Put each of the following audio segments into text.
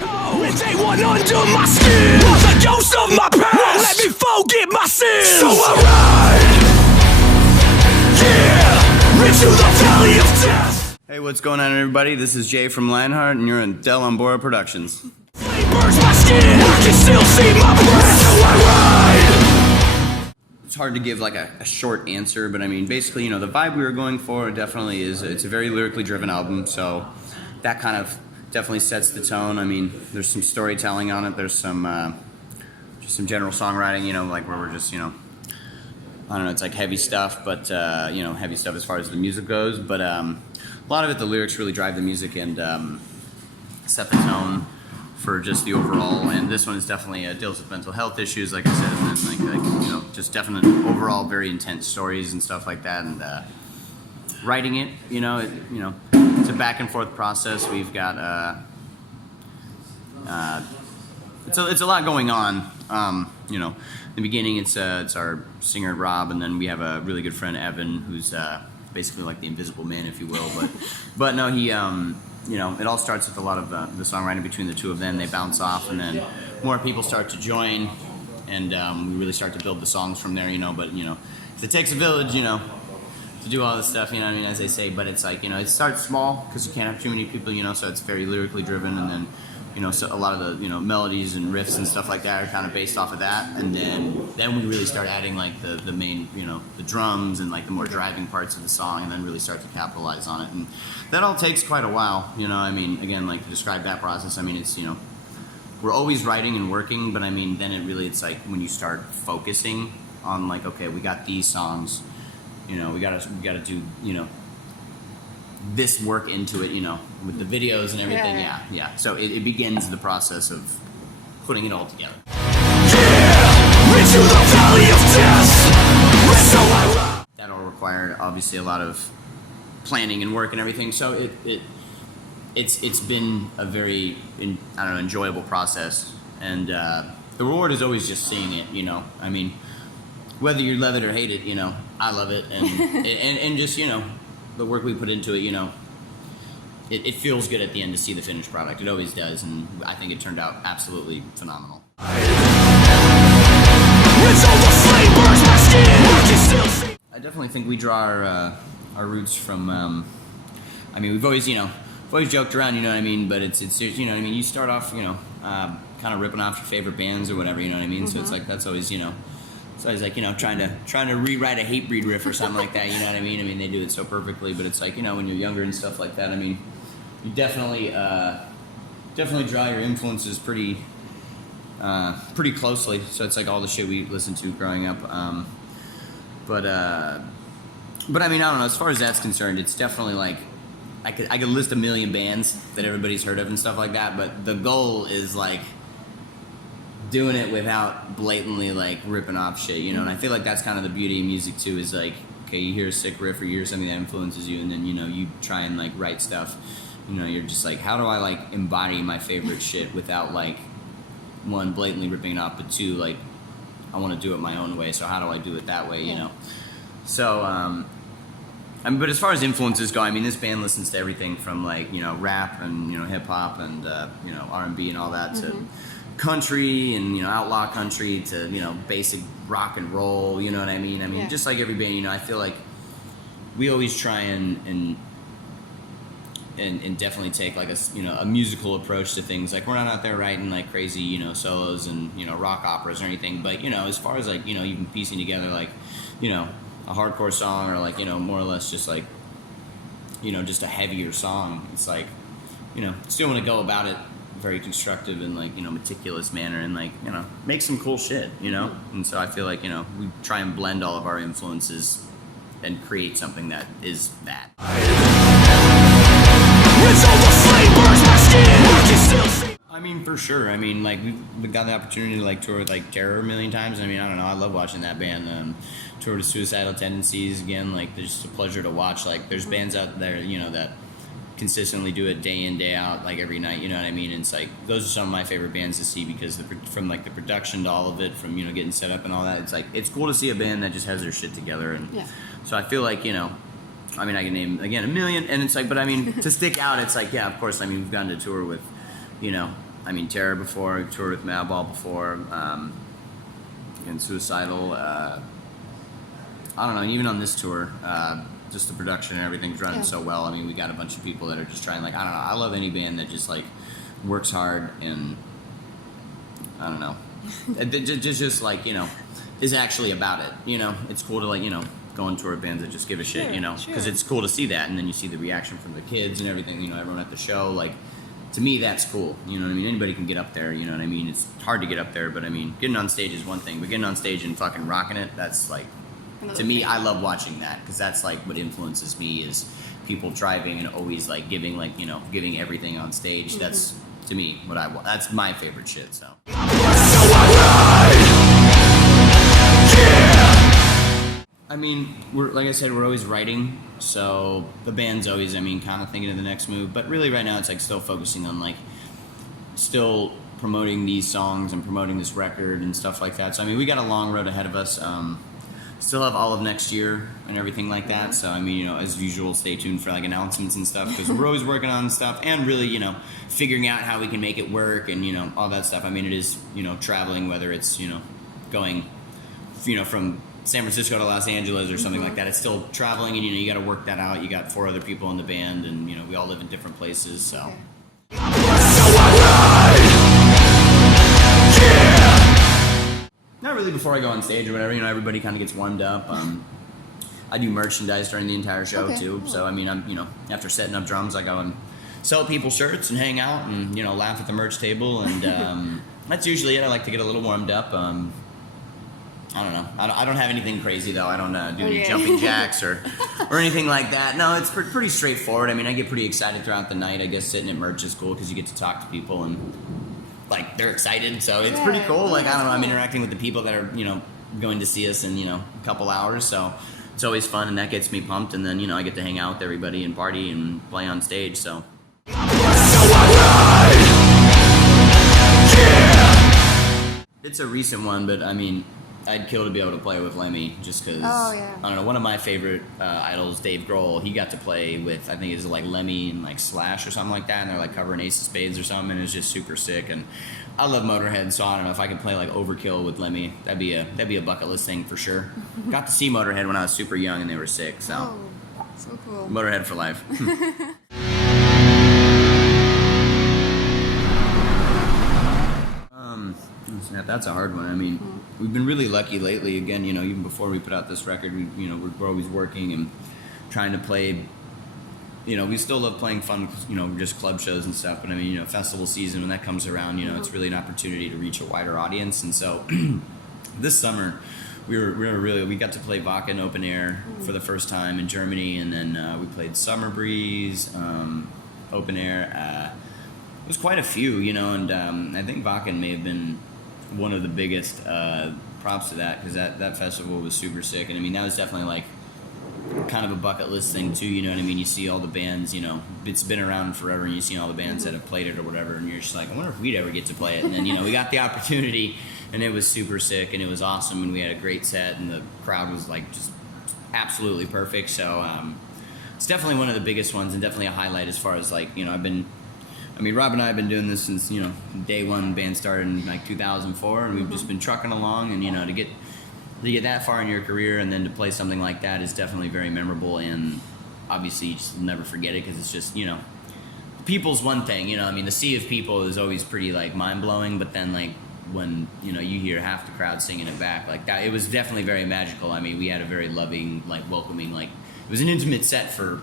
And they want under my skin. The ghost of my past won't let me forget my sins. So I ride, yeah, into the valley of death. Hey, what's going on, everybody? This is Jay from Lionheart, and you're in Delambora Productions. Flame burns my skin, I can still see my breath. So I ride. It's hard to give like a short answer, but I mean, basically, you know, the vibe we were going for definitely is, it's a very lyrically driven album, so that kind of definitely sets the tone. I mean, there's some storytelling on it, there's some just some general songwriting, you know, like where we're just, you know, I don't know, it's like heavy stuff, but, you know, heavy stuff as far as the music goes, but a lot of it, the lyrics really drive the music and set the tone for just the overall, and this one is definitely deals with mental health issues, like I said, and then like you know, just definite overall very intense stories and stuff like that, and writing it, you know, it's a back and forth process. We've got it's a lot going on. You know, in the beginning it's our singer Rob, and then we have a really good friend Evan, who's basically like the invisible man, if you will, but no, he you know, it all starts with a lot of the songwriting between the two of them. They bounce off, and then more people start to join, and we really start to build the songs from there, you know. But, you know, it takes a village, you know, to do all this stuff, you know what I mean, as they say. But it's like, you know, it starts small because you can't have too many people, you know, so it's very lyrically driven, and then, you know, so a lot of the, you know, melodies and riffs and stuff like that are kind of based off of that. And then we really start adding like the main, you know, the drums and like the more driving parts of the song, and then really start to capitalize on it. And that all takes quite a while, you know. I mean, again, like to describe that process, I mean, it's, you know, we're always writing and working, but I mean, then it's like when you start focusing on like, okay, we got these songs, you know, we gotta do, you know, this work into it, you know, with the videos and everything. Yeah. So it begins the process of putting it all together. Yeah, into the valley of death. So I ride. That all required obviously a lot of planning and work and everything. So it's been a very enjoyable process, and the reward is always just seeing it. You know, I mean, whether you love it or hate it, you know, I love it, and and just, you know, the work we put into it, you know, it feels good at the end to see the finished product. It always does, and I think it turned out absolutely phenomenal. I definitely think we draw our roots from, I mean, we've always joked around, you know what I mean, but it's you know what I mean, you start off, you know, kind of ripping off your favorite bands or whatever, you know what I mean, so it's like, that's always, you know, it's always like, you know, trying to rewrite a Hatebreed riff or something like that, you know what I mean? I mean, they do it so perfectly, but it's like, you know, when you're younger and stuff like that, I mean, you definitely draw your influences pretty closely. So it's like all the shit we listened to growing up. But I mean, I don't know. As far as that's concerned, it's definitely like I could list a million bands that everybody's heard of and stuff like that. But the goal is like doing it without blatantly like ripping off shit, you know. And I feel like that's kind of the beauty of music too. Is like, okay, you hear a sick riff or you hear something that influences you, and then, you know, you try and like write stuff. You know, you're just like, how do I like embody my favorite shit without like, one, blatantly ripping it off, but two, like, I want to do it my own way, so how do I do it that way, you know? So, I mean, but as far as influences go, I mean, this band listens to everything from like, you know, rap and, you know, hip hop and, you know, R&B and all that to country and, you know, outlaw country to, you know, basic rock and roll, you know what I mean? I mean, just like every band, you know, I feel like we always try and definitely take like a musical approach to things. Like, we're not out there writing like crazy, you know, solos and, you know, rock operas or anything, but, you know, as far as like, you know, even piecing together like, you know, a hardcore song or like, you know, more or less just like, you know, just a heavier song, it's like, you know, still want to go about it very constructive and like, you know, meticulous manner, and like, you know, make some cool shit, you know. And so I feel like, you know, we try and blend all of our influences and create something that is that. I mean, for sure. I mean, like, we've got the opportunity to like tour with like Terror a million times. I mean, I don't know, I love watching that band. Tour to Suicidal Tendencies again. Like, there's just a pleasure to watch. Like, there's bands out there, you know, that consistently do it day in, day out, like every night, you know what I mean? And it's like, those are some of my favorite bands to see, because from like the production to all of it, from, you know, getting set up and all that, it's like, it's cool to see a band that just has their shit together. And so I feel like, you know, I mean, I can name, again, a million, and it's like, but I mean, to stick out, it's like, yeah, of course, I mean, we've gone to tour with, you know, I mean, Terror before, I've toured with Madball before, and Suicidal. I don't know, and even on this tour, just the production and everything's running so well. I mean, we got a bunch of people that are just trying, like, I don't know, I love any band that just, like, works hard and, I don't know, just like, you know, is actually about it, you know? It's cool to, like, you know, go on tour with bands that just give a shit, you know? Because it's cool to see that, and then you see the reaction from the kids and everything, you know, everyone at the show, like, to me, that's cool, you know what I mean? Anybody can get up there, you know what I mean? It's hard to get up there, but I mean, getting on stage is one thing, but getting on stage and fucking rocking it, that's like, to me, I love watching that, because that's like what influences me is people driving and always like giving, like, you know, giving everything on stage. That's, to me, what that's my favorite shit, so. I mean, like I said, we're always writing, so the band's always, I mean, kind of thinking of the next move, but really right now it's like still focusing on like, still promoting these songs and promoting this record and stuff like that. So I mean, we got a long road ahead of us. Still have all of next year and everything like that. So I mean, you know, as usual, stay tuned for like announcements and stuff, because we're always working on stuff and really, you know, figuring out how we can make it work and, you know, all that stuff. I mean, it is, you know, traveling, whether it's, you know, going, you know, from San Francisco to Los Angeles or something like that. It's still traveling, and, you know, you got to work that out. You got 4 other people in the band, and, you know, we all live in different places, so. Not really before I go on stage or whatever, you know, everybody kind of gets warmed up. I do merchandise during the entire show too. So, I mean, I'm, you know, after setting up drums, I go and sell people shirts and hang out and, you know, laugh at the merch table. And that's usually it. I like to get a little warmed up. I don't know. I don't have anything crazy though. I don't do any jumping jacks or anything like that. No, it's pretty straightforward. I mean, I get pretty excited throughout the night. I guess sitting at merch is cool because you get to talk to people and, like, they're excited, so it's pretty cool. Like, I don't know, I'm interacting with the people that are, you know, going to see us in, you know, a couple hours, so it's always fun, and that gets me pumped, and then, you know, I get to hang out with everybody and party and play on stage, so. It's a recent one, but I mean, I'd kill to be able to play with Lemmy, just because, I don't know, one of my favorite idols, Dave Grohl, he got to play with, I think it's like Lemmy and like Slash or something like that, and they're like covering Ace of Spades or something, and it was just super sick, and I love Motorhead, so I don't know if I could play like Overkill with Lemmy, that'd be a bucket list thing for sure. Got to see Motorhead when I was super young and they were sick, so. Oh, so cool. Motorhead for life. That's a hard one. I mean, we've been really lucky lately. Again, you know, even before we put out this record, we're always working and trying to play. You know, we still love playing fun, you know, just club shows and stuff. But I mean, you know, festival season, when that comes around, you know, it's really an opportunity to reach a wider audience. And so, this summer, we got to play Wacken open air for the first time in Germany, and then we played Summer Breeze open air. It was quite a few, you know, and I think Wacken may have been one of the biggest props to that, because that festival was super sick. And I mean, that was definitely like kind of a bucket list thing too, you know what I mean? You see all the bands, you know, it's been around forever, and you see all the bands that have played it or whatever, and you're just like, I wonder if we'd ever get to play it. And then, you know, we got the opportunity, and it was super sick, and it was awesome, and we had a great set, and the crowd was like just absolutely perfect. So it's definitely one of the biggest ones, and definitely a highlight as far as like, you know, Rob and I have been doing this since, you know, day one. Band started in like 2004, and we've just been trucking along. And, you know, to get that far in your career and then to play something like that is definitely very memorable. And obviously, you just never forget it, because it's just, you know, people's one thing. You know, I mean, the sea of people is always pretty like mind blowing. But then like when, you know, you hear half the crowd singing it back like that, it was definitely very magical. I mean, we had a very loving, like welcoming, like it was an intimate set for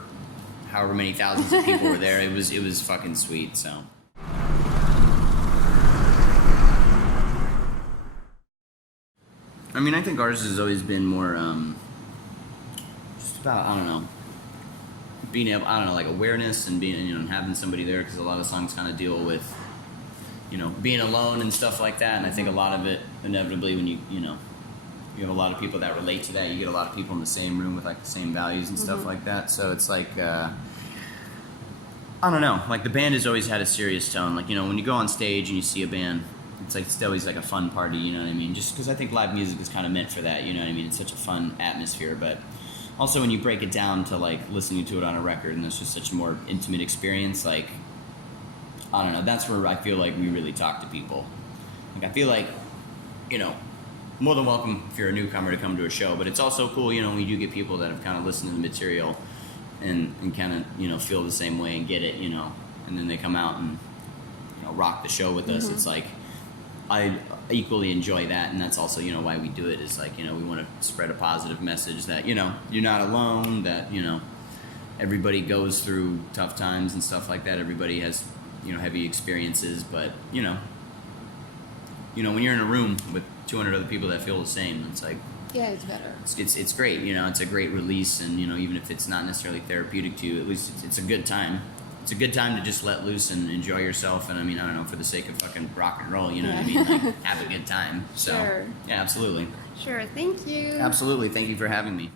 however many thousands of people were there. It was fucking sweet, so. I mean, I think ours has always been more, just about, I don't know, being able, I don't know, like awareness and being, you know, and having somebody there, because a lot of songs kind of deal with, you know, being alone and stuff like that, and I think a lot of it, inevitably, when you know, you have a lot of people that relate to that. You get a lot of people in the same room with like the same values and stuff like that. So it's like, I don't know, like the band has always had a serious tone. Like, you know, when you go on stage and you see a band, it's always like a fun party, you know what I mean? Just because I think live music is kind of meant for that, you know what I mean? It's such a fun atmosphere, but also when you break it down to like listening to it on a record, and it's just such a more intimate experience, like, I don't know. That's where I feel like we really talk to people. Like I feel like, you know, more than welcome if you're a newcomer to come to a show, but it's also cool, you know, we do get people that have kind of listened to the material and kind of, you know, feel the same way and get it, you know, and then they come out and, you know, rock the show with us. It's like, I equally enjoy that, and that's also, you know, why we do it, is like, you know, we want to spread a positive message that, you know, you're not alone, that, you know, everybody goes through tough times and stuff like that. Everybody has, you know, heavy experiences, but, you know, when you're in a room with 200 other people that feel the same, it's like, yeah, it's better. It's great, you know, it's a great release, and, you know, even if it's not necessarily therapeutic to you, at least it's a good time. It's a good time to just let loose and enjoy yourself, and I mean, I don't know, for the sake of fucking rock and roll, you know what I mean? Like, have a good time. So, Sure. yeah, absolutely. Sure, thank you. Absolutely, thank you for having me.